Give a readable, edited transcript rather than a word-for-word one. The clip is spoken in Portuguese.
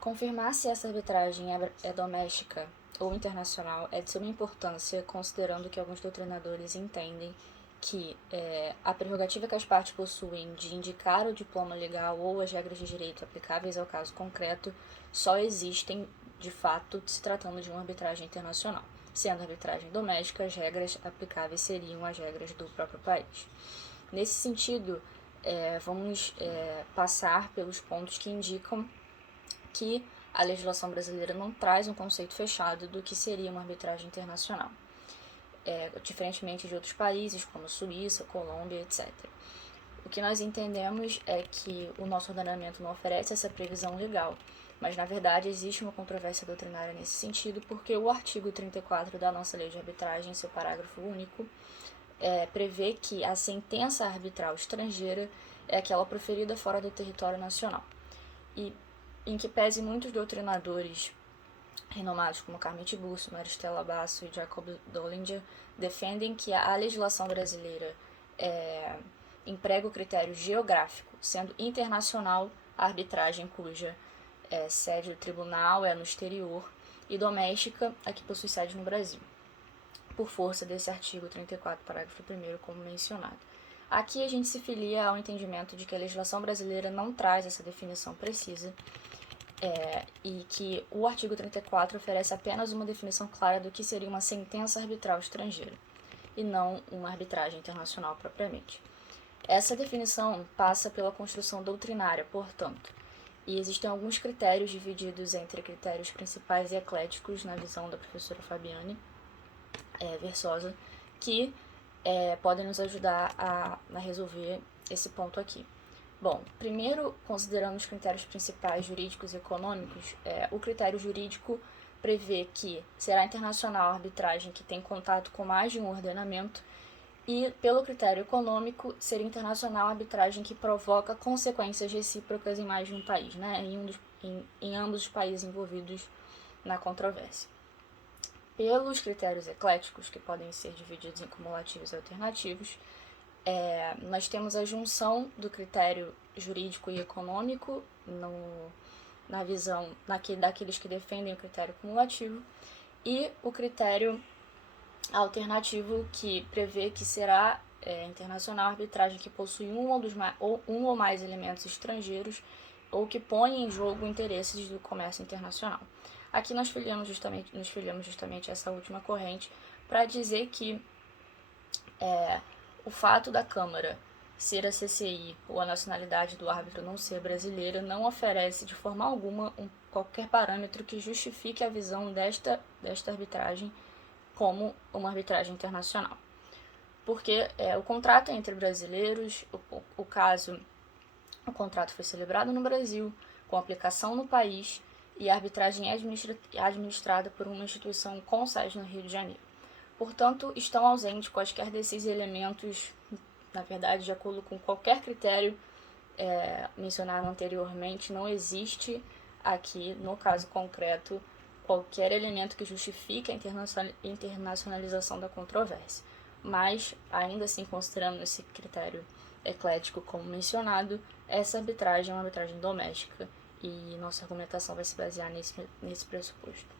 Confirmar se essa arbitragem é doméstica ou internacional é de suma importância, considerando que alguns doutrinadores entendem que a prerrogativa que as partes possuem de indicar o diploma legal ou as regras de direito aplicáveis ao caso concreto só existem, de fato, se tratando de uma arbitragem internacional. Sendo arbitragem doméstica, as regras aplicáveis seriam as regras do próprio país. Nesse sentido, vamos passar pelos pontos que indicam que a legislação brasileira não traz um conceito fechado do que seria uma arbitragem internacional, diferentemente de outros países como Suíça, Colômbia, etc. O que nós entendemos é que o nosso ordenamento não oferece essa previsão legal, mas na verdade existe uma controvérsia doutrinária nesse sentido, porque o artigo 34 da nossa lei de arbitragem, seu parágrafo único, prevê que a sentença arbitral estrangeira é aquela proferida fora do território nacional. E em que pese muitos doutrinadores renomados como Carmen Tiburcio, Maristela Basso e Jacob Dollinger defendem que a legislação brasileira emprega o critério geográfico, sendo internacional a arbitragem cuja sede do tribunal é no exterior e doméstica a que possui sede no Brasil, por força desse artigo 34, parágrafo 1º, como mencionado. Aqui a gente se filia ao entendimento de que a legislação brasileira não traz essa definição precisa e que o artigo 34 oferece apenas uma definição clara do que seria uma sentença arbitral estrangeira, e não uma arbitragem internacional propriamente. Essa definição passa pela construção doutrinária, portanto, e existem alguns critérios divididos entre critérios principais e ecléticos na visão da professora Fabiane Versosa, que podem nos ajudar a resolver esse ponto aqui. Bom, primeiro, considerando os critérios principais jurídicos e econômicos, o critério jurídico prevê que será internacional a arbitragem que tem contato com mais de um ordenamento e, pelo critério econômico, seria internacional a arbitragem que provoca consequências recíprocas em mais de um país, né, em ambos os países envolvidos na controvérsia. Pelos critérios ecléticos, que podem ser divididos em cumulativos e alternativos, nós temos a junção do critério jurídico e econômico na visão daqueles que defendem o critério cumulativo e o critério alternativo que prevê que será internacional a arbitragem que possui um ou mais elementos estrangeiros ou que põe em jogo interesses do comércio internacional. Aqui nós filiamos justamente essa última corrente para dizer que o fato da Câmara ser a CCI ou a nacionalidade do árbitro não ser brasileira não oferece de forma alguma qualquer parâmetro que justifique a visão desta arbitragem como uma arbitragem internacional. Porque o contrato é entre brasileiros, o contrato foi celebrado no Brasil, com aplicação no país, e a arbitragem é administrada por uma instituição com sede no Rio de Janeiro. Portanto, estão ausentes quaisquer desses elementos, na verdade, de acordo com qualquer critério mencionado anteriormente, não existe aqui, no caso concreto, qualquer elemento que justifique a internacionalização da controvérsia. Mas, ainda assim, considerando esse critério eclético como mencionado, essa arbitragem é uma arbitragem doméstica e nossa argumentação vai se basear nesse pressuposto.